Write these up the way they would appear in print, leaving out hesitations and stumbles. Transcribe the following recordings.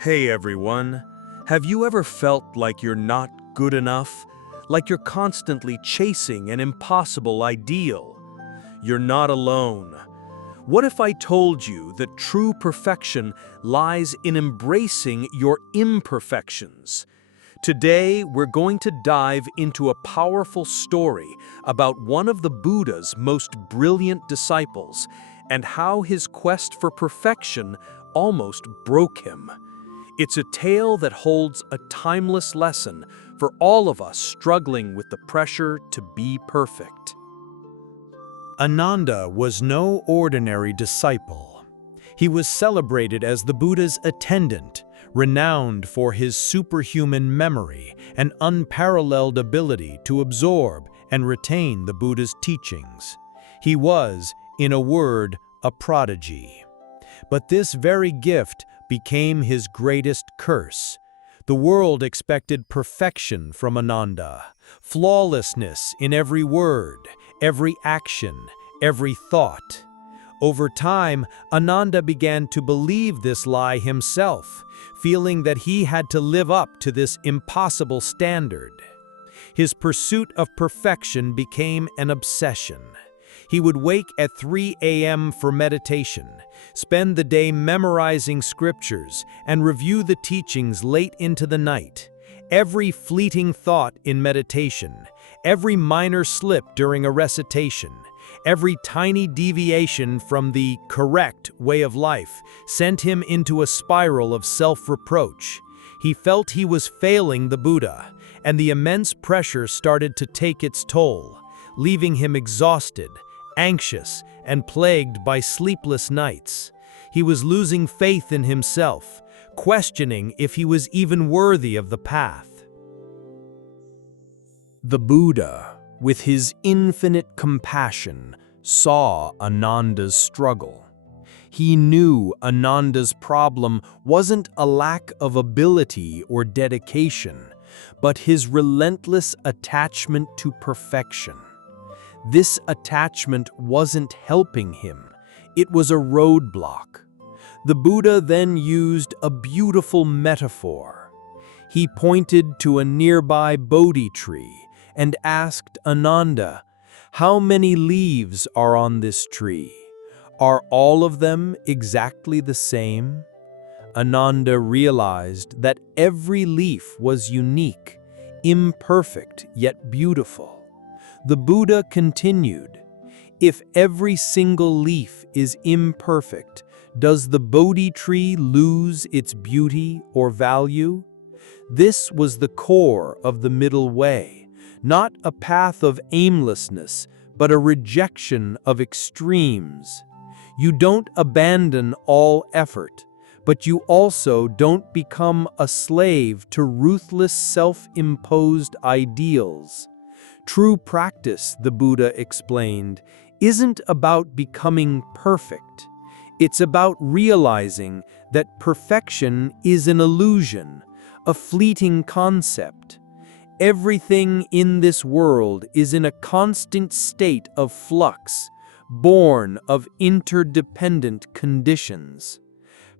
Hey everyone, have you ever felt like you're not good enough? Like you're constantly chasing an impossible ideal? You're not alone. What if I told you that true perfection lies in embracing your imperfections? Today, we're going to dive into a powerful story about one of the Buddha's most brilliant disciples and how his quest for perfection almost broke him. It's a tale that holds a timeless lesson for all of us struggling with the pressure to be perfect. Ananda was no ordinary disciple. He was celebrated as the Buddha's attendant, renowned for his superhuman memory and unparalleled ability to absorb and retain the Buddha's teachings. He was, in a word, a prodigy. But this very gift became his greatest curse. The world expected perfection from Ananda, flawlessness in every word, every action, every thought. Over time, Ananda began to believe this lie himself, feeling that he had to live up to this impossible standard. His pursuit of perfection became an obsession. He would wake at 3 a.m. for meditation, spend the day memorizing scriptures, and review the teachings late into the night. Every fleeting thought in meditation, every minor slip during a recitation, every tiny deviation from the correct way of life sent him into a spiral of self-reproach. He felt he was failing the Buddha, and the immense pressure started to take its toll, leaving him exhausted, anxious, and plagued by sleepless nights. He was losing faith in himself, questioning if he was even worthy of the path. The Buddha, with his infinite compassion, saw Ananda's struggle. He knew Ananda's problem wasn't a lack of ability or dedication, but his relentless attachment to perfection. This attachment wasn't helping him. It was a roadblock. The Buddha then used a beautiful metaphor. He pointed to a nearby Bodhi tree and asked Ananda, "How many leaves are on this tree? Are all of them exactly the same?" Ananda realized that every leaf was unique, imperfect yet beautiful. The Buddha continued, "If every single leaf is imperfect, does the Bodhi tree lose its beauty or value?" This was the core of the middle way, not a path of aimlessness, but a rejection of extremes. You don't abandon all effort, but you also don't become a slave to ruthless self-imposed ideals. True practice, the Buddha explained, isn't about becoming perfect. It's about realizing that perfection is an illusion, a fleeting concept. Everything in this world is in a constant state of flux, born of interdependent conditions.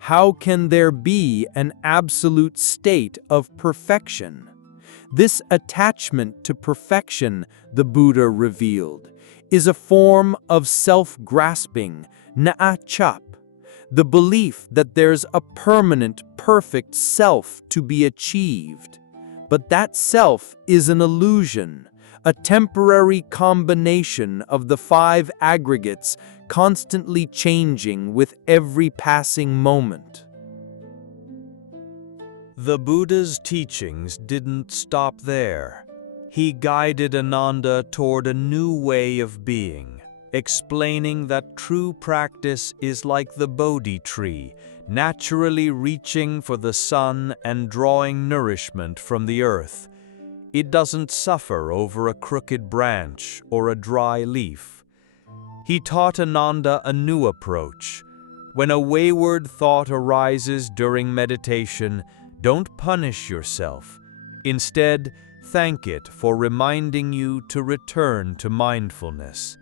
How can there be an absolute state of perfection? This attachment to perfection, the Buddha revealed, is a form of self-grasping, na-chap, the belief that there's a permanent, perfect self to be achieved. But that self is an illusion, a temporary combination of the 5 aggregates constantly changing with every passing moment. The Buddha's teachings didn't stop there. He guided Ananda toward a new way of being, explaining that true practice is like the Bodhi tree, naturally reaching for the sun and drawing nourishment from the earth. It doesn't suffer over a crooked branch or a dry leaf. He taught Ananda a new approach. When a wayward thought arises during meditation, don't punish yourself. Instead, thank it for reminding you to return to mindfulness.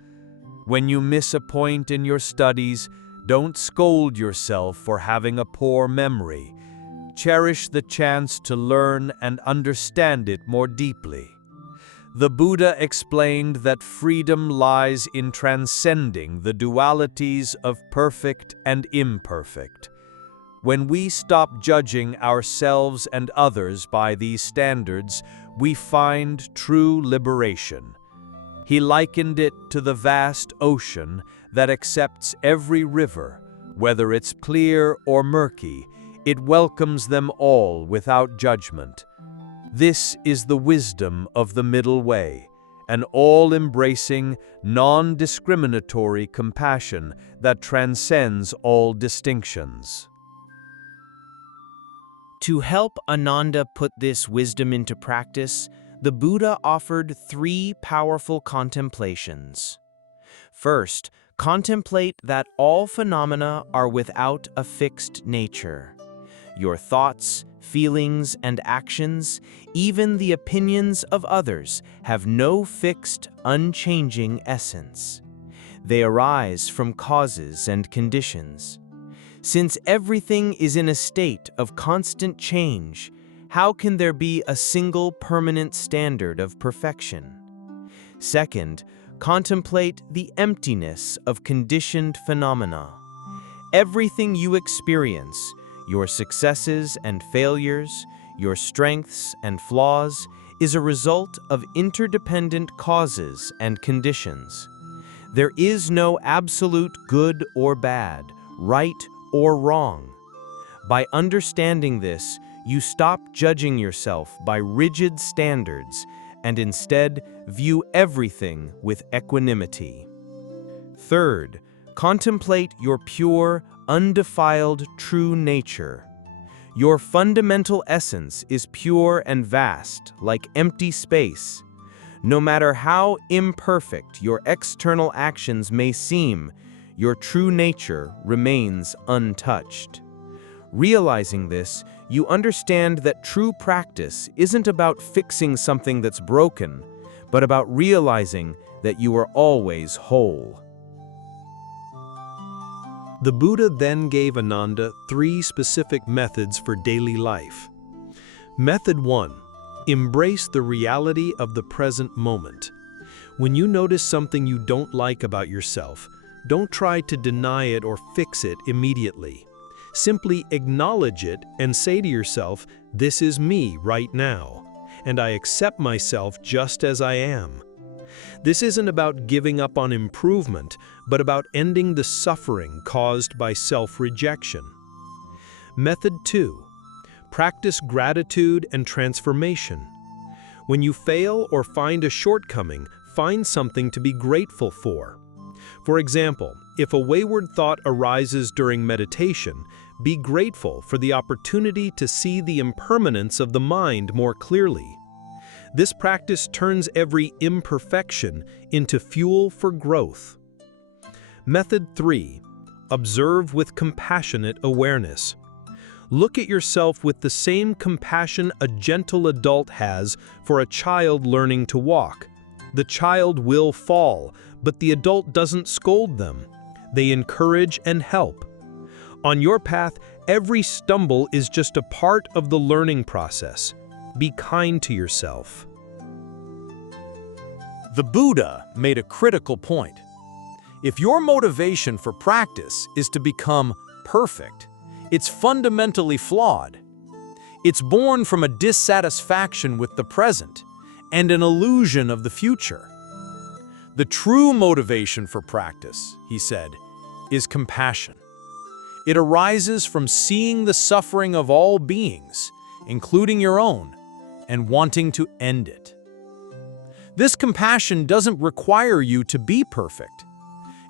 When you miss a point in your studies, don't scold yourself for having a poor memory. cherish the chance to learn and understand it more deeply. The Buddha explained that freedom lies in transcending the dualities of perfect and imperfect. When we stop judging ourselves and others by these standards, we find true liberation. He likened it to the vast ocean that accepts every river, whether it's clear or murky. It welcomes them all without judgment. This is the wisdom of the middle way, an all-embracing, non-discriminatory compassion that transcends all distinctions. To help Ananda put this wisdom into practice, the Buddha offered 3 powerful contemplations. First, contemplate that all phenomena are without a fixed nature. Your thoughts, feelings, and actions, even the opinions of others, have no fixed, unchanging essence. They arise from causes and conditions. Since everything is in a state of constant change, how can there be a single permanent standard of perfection? Second, contemplate the emptiness of conditioned phenomena. Everything you experience, your successes and failures, your strengths and flaws, is a result of interdependent causes and conditions. There is no absolute good or bad, right or wrong. By understanding this, you stop judging yourself by rigid standards and instead view everything with equanimity. Third, contemplate your pure, undefiled true nature. Your fundamental essence is pure and vast, like empty space. No matter how imperfect your external actions may seem, your true nature remains untouched. Realizing this, you understand that true practice isn't about fixing something that's broken, but about realizing that you are always whole. The Buddha then gave Ananda 3 specific methods for daily life. Method 1. Embrace the reality of the present moment. When you notice something you don't like about yourself, don't try to deny it or fix it immediately. Simply acknowledge it and say to yourself, "This is me right now, and I accept myself just as I am." This isn't about giving up on improvement, but about ending the suffering caused by self-rejection. Method 2. Practice gratitude and transformation. When you fail or find a shortcoming, find something to be grateful for. For example, if a wayward thought arises during meditation, be grateful for the opportunity to see the impermanence of the mind more clearly. This practice turns every imperfection into fuel for growth. Method 3. Observe with compassionate awareness. Look at yourself with the same compassion a gentle adult has for a child learning to walk. The child will fall, but the adult doesn't scold them. They encourage and help. On your path, every stumble is just a part of the learning process. Be kind to yourself. The Buddha made a critical point. If your motivation for practice is to become perfect, it's fundamentally flawed. It's born from a dissatisfaction with the present and an illusion of the future. The true motivation for practice, he said, is compassion. It arises from seeing the suffering of all beings, including your own, and wanting to end it. This compassion doesn't require you to be perfect.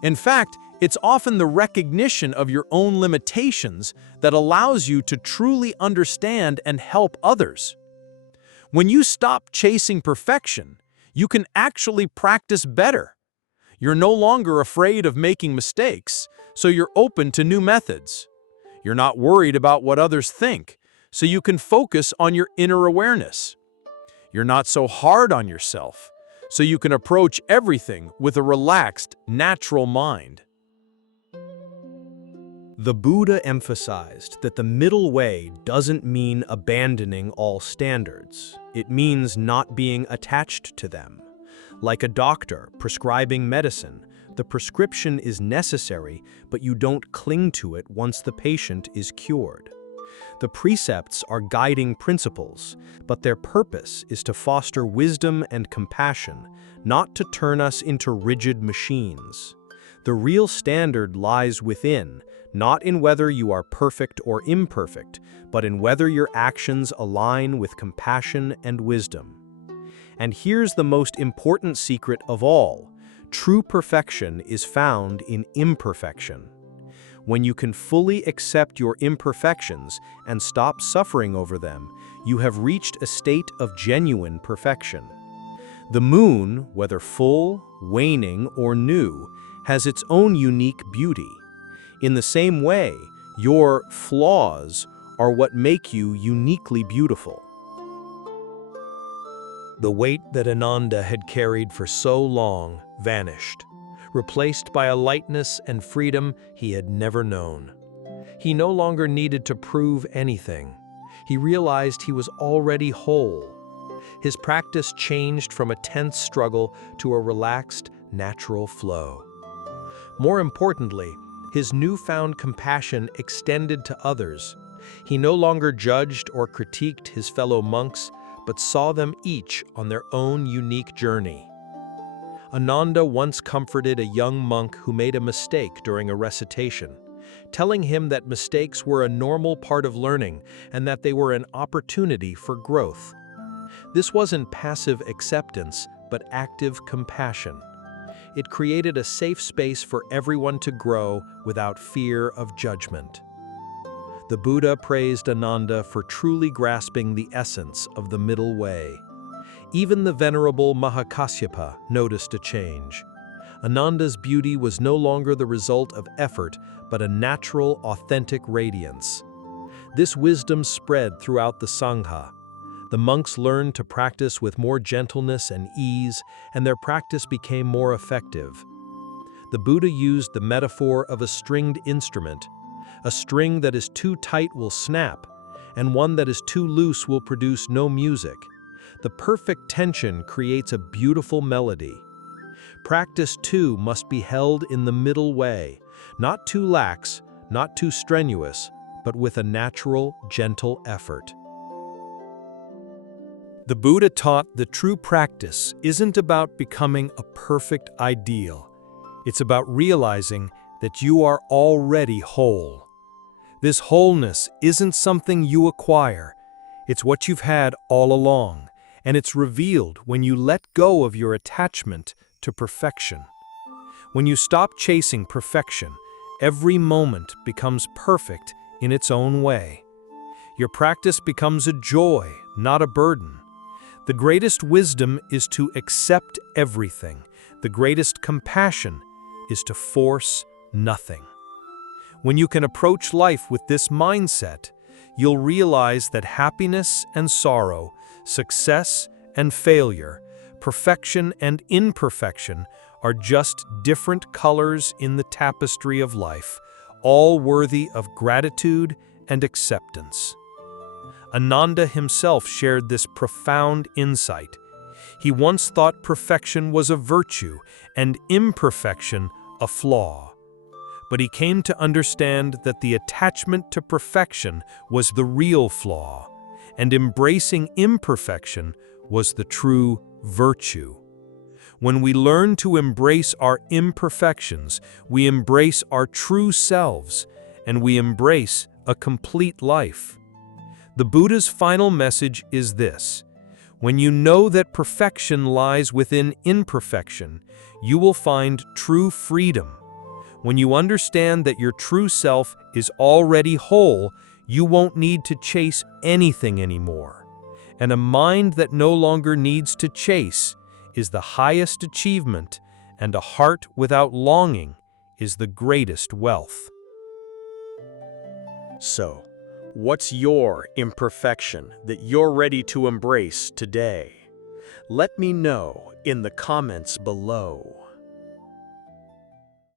In fact, it's often the recognition of your own limitations that allows you to truly understand and help others. When you stop chasing perfection, you can actually practice better. You're no longer afraid of making mistakes, so you're open to new methods. You're not worried about what others think, so you can focus on your inner awareness. You're not so hard on yourself, so you can approach everything with a relaxed, natural mind. The Buddha emphasized that the middle way doesn't mean abandoning all standards. It means not being attached to them. Like a doctor prescribing medicine, the prescription is necessary, but you don't cling to it once the patient is cured. The precepts are guiding principles, but their purpose is to foster wisdom and compassion, not to turn us into rigid machines. The real standard lies within, not in whether you are perfect or imperfect, but in whether your actions align with compassion and wisdom. And here's the most important secret of all: true perfection is found in imperfection. When you can fully accept your imperfections and stop suffering over them, you have reached a state of genuine perfection. The moon, whether full, waning, or new, has its own unique beauty. In the same way, your flaws are what make you uniquely beautiful. The weight that Ananda had carried for so long vanished, replaced by a lightness and freedom he had never known. He no longer needed to prove anything. He realized he was already whole. His practice changed from a tense struggle to a relaxed, natural flow. More importantly, his newfound compassion extended to others. He no longer judged or critiqued his fellow monks, but saw them each on their own unique journey. Ananda once comforted a young monk who made a mistake during a recitation, telling him that mistakes were a normal part of learning and that they were an opportunity for growth. This wasn't passive acceptance, but active compassion. It created a safe space for everyone to grow without fear of judgment. The Buddha praised Ananda for truly grasping the essence of the middle way. Even the venerable Mahakasyapa noticed a change. Ananda's beauty was no longer the result of effort, but a natural, authentic radiance. This wisdom spread throughout the Sangha. The monks learned to practice with more gentleness and ease, and their practice became more effective. The Buddha used the metaphor of a stringed instrument. A string that is too tight will snap, and one that is too loose will produce no music. The perfect tension creates a beautiful melody. Practice, too, must be held in the middle way, not too lax, not too strenuous, but with a natural, gentle effort. The Buddha taught that true practice isn't about becoming a perfect ideal. It's about realizing that you are already whole. This wholeness isn't something you acquire. It's what you've had all along, and it's revealed when you let go of your attachment to perfection. When you stop chasing perfection, every moment becomes perfect in its own way. Your practice becomes a joy, not a burden. The greatest wisdom is to accept everything. The greatest compassion is to force nothing. When you can approach life with this mindset, you'll realize that happiness and sorrow, success and failure, perfection and imperfection are just different colors in the tapestry of life, all worthy of gratitude and acceptance. Ananda himself shared this profound insight. He once thought perfection was a virtue and imperfection a flaw. But he came to understand that the attachment to perfection was the real flaw, and embracing imperfection was the true virtue. When we learn to embrace our imperfections, we embrace our true selves, and we embrace a complete life. The Buddha's final message is this: when you know that perfection lies within imperfection, you will find true freedom. When you understand that your true self is already whole, you won't need to chase anything anymore. And a mind that no longer needs to chase is the highest achievement, and a heart without longing is the greatest wealth. So, what's your imperfection that you're ready to embrace today? Let me know in the comments below.